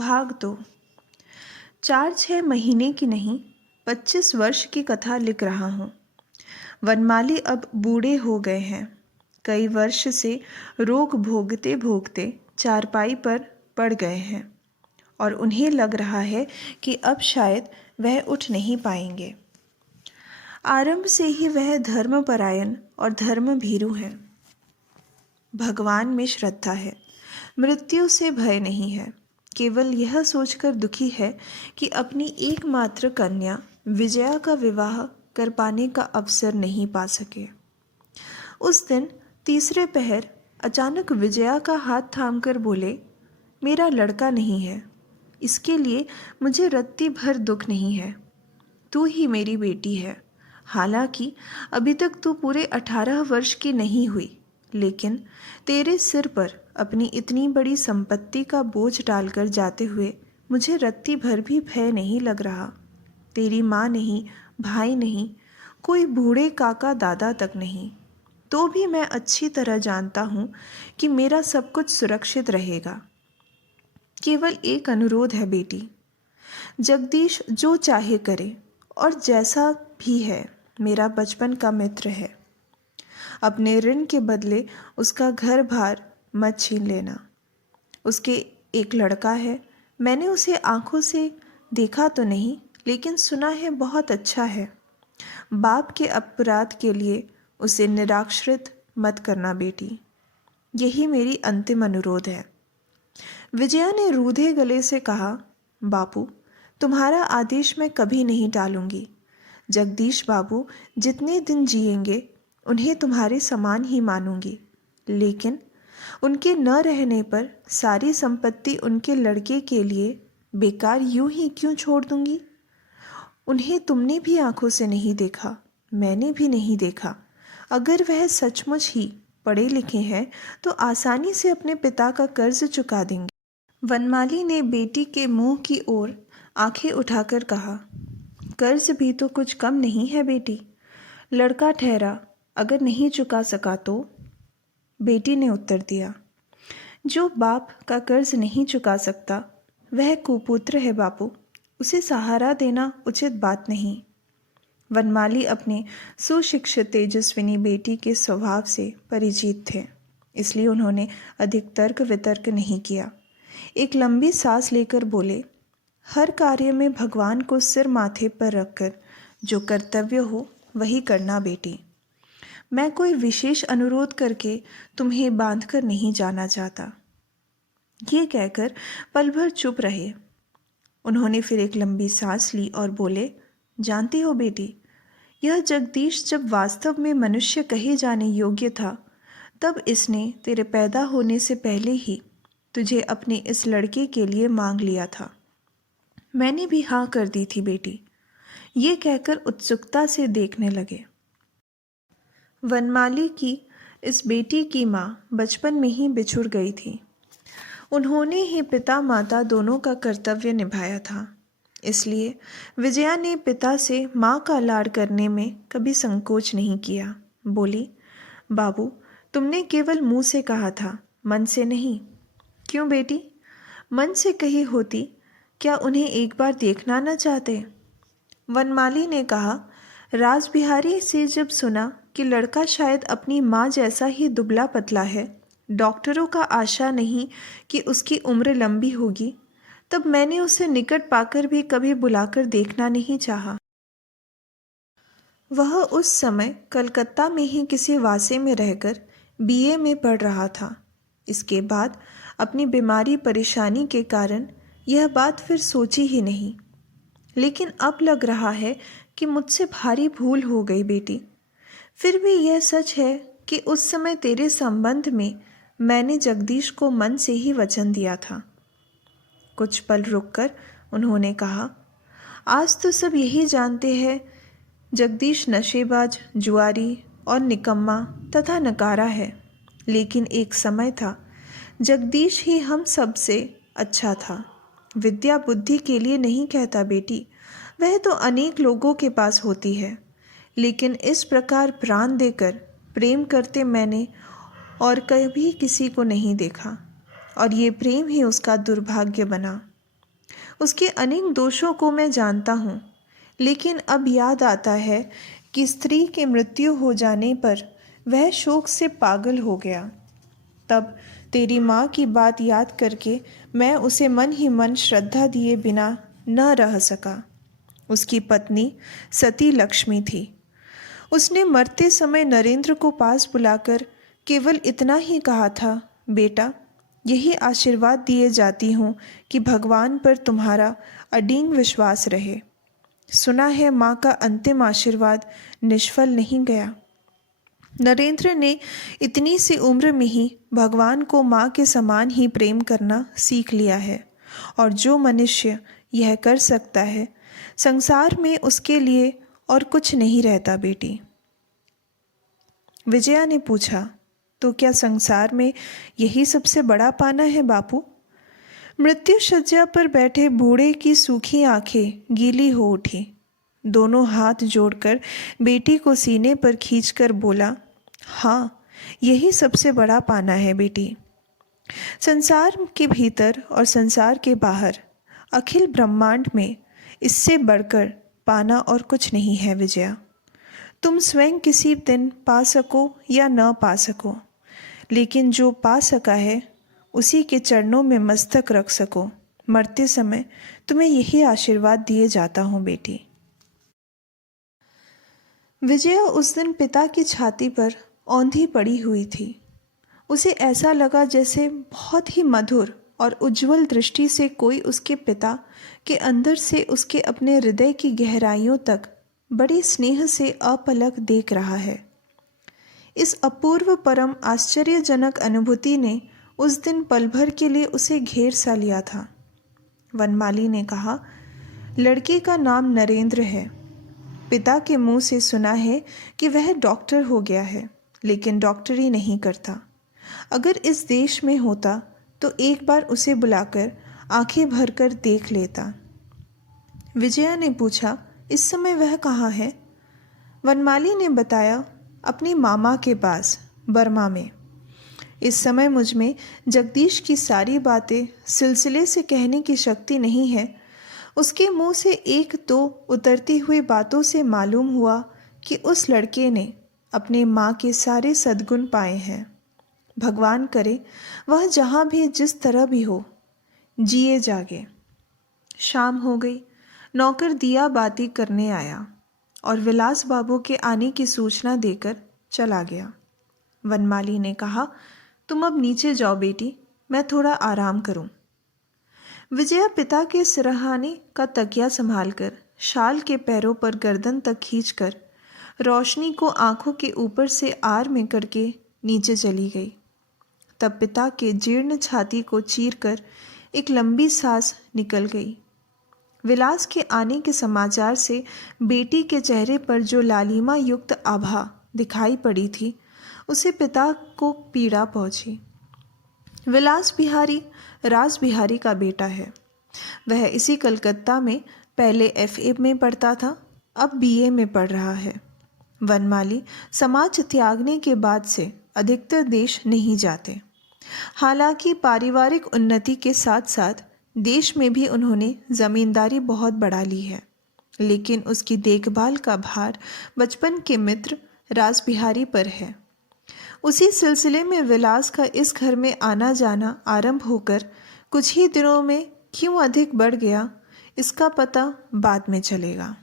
भाग दो। 4-6 महीने की नहीं, 25 वर्ष की कथा लिख रहा हूँ। वनमाली अब बूढ़े हो गए हैं। कई वर्ष से रोग भोगते भोगते चारपाई पर पड़ गए हैं और उन्हें लग रहा है कि अब शायद वह उठ नहीं पाएंगे। आरंभ से ही वह धर्मपरायण और धर्मभीरू हैं। भगवान में श्रद्धा है, मृत्यु से भय नहीं है। केवल यह सोचकर दुखी है कि अपनी एकमात्र कन्या विजया का विवाह कर पाने का अवसर नहीं पा सके। उस दिन तीसरे पहर अचानक विजया का हाथ थामकर बोले, मेरा लड़का नहीं है, इसके लिए मुझे रत्ती भर दुख नहीं है। तू ही मेरी बेटी है। हालांकि अभी तक तू पूरे 18 वर्ष की नहीं हुई, लेकिन तेरे सिर पर अपनी इतनी बड़ी संपत्ति का बोझ डालकर जाते हुए मुझे रत्ती भर भी भय नहीं लग रहा। तेरी माँ नहीं, भाई नहीं, कोई बूढ़े काका दादा तक नहीं, तो भी मैं अच्छी तरह जानता हूँ कि मेरा सब कुछ सुरक्षित रहेगा। केवल एक अनुरोध है बेटी, जगदीश जो चाहे करे और जैसा भी है मेरा बचपन का मित्र है। अपने ऋण के बदले उसका घर बार मत छीन लेना। उसके एक लड़का है, मैंने उसे आंखों से देखा तो नहीं, लेकिन सुना है बहुत अच्छा है। बाप के अपराध के लिए उसे निराश्रित मत करना बेटी, यही मेरी अंतिम अनुरोध है। विजया ने रूधे गले से कहा, बापू तुम्हारा आदेश मैं कभी नहीं टालूंगी। जगदीश बाबू जितने दिन जिएंगे उन्हें तुम्हारे समान ही मानूंगी, लेकिन उनके न रहने पर सारी संपत्ति उनके लड़के के लिए बेकार यूं ही क्यों छोड़ दूंगी। उन्हें तुमने भी आंखों से नहीं देखा, मैंने भी नहीं देखा। अगर वह सचमुच ही पढ़े लिखे हैं तो आसानी से अपने पिता का कर्ज चुका देंगे। वनमाली ने बेटी के मुंह की ओर आंखें उठाकर कहा, कर्ज भी तो कुछ कम नहीं है बेटी। लड़का ठहरा, अगर नहीं चुका सका तो? बेटी ने उत्तर दिया, जो बाप का कर्ज नहीं चुका सकता वह कुपुत्र है बापू, उसे सहारा देना उचित बात नहीं। वनमाली अपने सुशिक्षित तेजस्विनी बेटी के स्वभाव से परिचित थे, इसलिए उन्होंने अधिक तर्क वितर्क नहीं किया। एक लंबी सांस लेकर बोले, हर कार्य में भगवान को सिर माथे पर रखकर जो कर्तव्य हो वही करना बेटी। मैं कोई विशेष अनुरोध करके तुम्हें बांधकर नहीं जाना चाहता। ये कहकर पल भर चुप रहे। उन्होंने फिर एक लंबी सांस ली और बोले, जानती हो बेटी, यह जगदीश जब वास्तव में मनुष्य कहे जाने योग्य था, तब इसने तेरे पैदा होने से पहले ही तुझे अपने इस लड़के के लिए मांग लिया था। मैंने भी हाँ कर दी थी बेटी। ये कहकर उत्सुकता से देखने लगे। वनमाली की इस बेटी की माँ बचपन में ही बिछुड़ गई थी। उन्होंने ही पिता माता दोनों का कर्तव्य निभाया था, इसलिए विजया ने पिता से माँ का लाड़ करने में कभी संकोच नहीं किया। बोली, बाबू तुमने केवल मुंह से कहा था, मन से नहीं। क्यों बेटी? मन से कही होती क्या उन्हें एक बार देखना न चाहते? वनमाली ने कहा, राजबिहारी से जब सुना कि लड़का शायद अपनी माँ जैसा ही दुबला पतला है, डॉक्टरों का आशा नहीं कि उसकी उम्र लंबी होगी, तब मैंने उसे निकट पाकर भी कभी बुलाकर देखना नहीं चाहा। वह उस समय कलकत्ता में ही किसी वासे में रहकर बीए में पढ़ रहा था। इसके बाद अपनी बीमारी परेशानी के कारण यह बात फिर सोची ही नहीं, लेकिन अब लग रहा है कि मुझसे भारी भूल हो गई बेटी। फिर भी यह सच है कि उस समय तेरे संबंध में मैंने जगदीश को मन से ही वचन दिया था। कुछ पल रुककर उन्होंने कहा, आज तो सब यही जानते हैं जगदीश नशेबाज, जुआरी और निकम्मा तथा नकारा है, लेकिन एक समय था जगदीश ही हम सब से अच्छा था। विद्या बुद्धि के लिए नहीं कहता बेटी, वह तो अनेक लोगों के पास होती है, लेकिन इस प्रकार प्राण देकर प्रेम करते मैंने और कभी किसी को नहीं देखा, और ये प्रेम ही उसका दुर्भाग्य बना। उसके अनेक दोषों को मैं जानता हूँ, लेकिन अब याद आता है कि स्त्री की मृत्यु हो जाने पर वह शोक से पागल हो गया। तब तेरी माँ की बात याद करके मैं उसे मन ही मन श्रद्धा दिए बिना न रह सका। उसकी पत्नी सती लक्ष्मी थी। उसने मरते समय नरेंद्र को पास बुलाकर केवल इतना ही कहा था, बेटा, यही आशीर्वाद दिए जाती हूँ कि भगवान पर तुम्हारा अडिग विश्वास रहे। सुना है माँ का अंतिम आशीर्वाद निष्फल नहीं गया। नरेंद्र ने इतनी सी उम्र में ही भगवान को माँ के समान ही प्रेम करना सीख लिया है, और जो मनुष्य यह कर सकता है, संसार में उसके लिए और कुछ नहीं रहता बेटी। विजया ने पूछा, तो क्या संसार में यही सबसे बड़ा पाना है बापू? मृत्यु शज्या पर बैठे बूढ़े की सूखी आंखें गीली हो उठी। दोनों हाथ जोड़कर बेटी को सीने पर खींचकर बोला, हाँ, यही सबसे बड़ा पाना है बेटी। संसार के भीतर और संसार के बाहर अखिल ब्रह्मांड में इससे बढ़कर पाना और कुछ नहीं है विजया। तुम स्वयं किसी दिन पा सको या न पा सको, लेकिन जो पा सका है उसी के चरणों में मस्तक रख सको। मरते समय तुम्हें यही आशीर्वाद दिए जाता हूँ बेटी। विजया उस दिन पिता की छाती पर औंधी पड़ी हुई थी। उसे ऐसा लगा जैसे बहुत ही मधुर और उज्जवल दृष्टि से कोई उसके पिता के अंदर से उसके अपने हृदय की गहराइयों तक बड़ी स्नेह से अपलक देख रहा है। इस अपूर्व परम आश्चर्यजनक अनुभूति ने उस दिन पल भर के लिए उसे घेर सा लिया था। वनमाली ने कहा, लड़के का नाम नरेंद्र है। पिता के मुंह से सुना है कि वह डॉक्टर हो गया है, लेकिन डॉक्टरी नहीं करता। अगर इस देश में होता तो एक बार उसे बुलाकर आंखें भरकर देख लेता। विजया ने पूछा, इस समय वह कहाँ है? वनमाली ने बताया, अपनी मामा के पास बर्मा में। इस समय मुझ में जगदीश की सारी बातें सिलसिले से कहने की शक्ति नहीं है। उसके मुंह से एक दो उतरती हुई बातों से मालूम हुआ कि उस लड़के ने अपने माँ के सारे सद्गुण पाए हैं। भगवान करे वह जहाँ भी जिस तरह भी हो, जिए जागे। शाम हो गई। नौकर दिया बाती करने आया और विलास बाबू के आने की सूचना देकर चला गया। वनमाली ने कहा, तुम अब नीचे जाओ बेटी, मैं थोड़ा आराम करूं। विजया पिता के सिरहाने का तकिया संभालकर शाल के पैरों पर गर्दन तक खींचकर रोशनी को आंखों के ऊपर से आर में करके नीचे चली गई। तब पिता के जीर्ण छाती को चीरकर एक लंबी सांस निकल गई। विलास के आने के समाचार से बेटी के चेहरे पर जो लालिमा युक्त आभा दिखाई पड़ी थी, उसे पिता को पीड़ा पहुंची। विलास बिहारी राज बिहारी का बेटा है। वह इसी कलकत्ता में पहले एफए में पढ़ता था, अब बीए में पढ़ रहा है। वनमाली समाज त्यागने के बाद से अधिकतर देश नहीं जाते। हालांकि पारिवारिक उन्नति के साथ साथ देश में भी उन्होंने जमींदारी बहुत बढ़ा ली है, लेकिन उसकी देखभाल का भार बचपन के मित्र रासबिहारी पर है। उसी सिलसिले में विलास का इस घर में आना जाना आरंभ होकर कुछ ही दिनों में क्यों अधिक बढ़ गया, इसका पता बाद में चलेगा।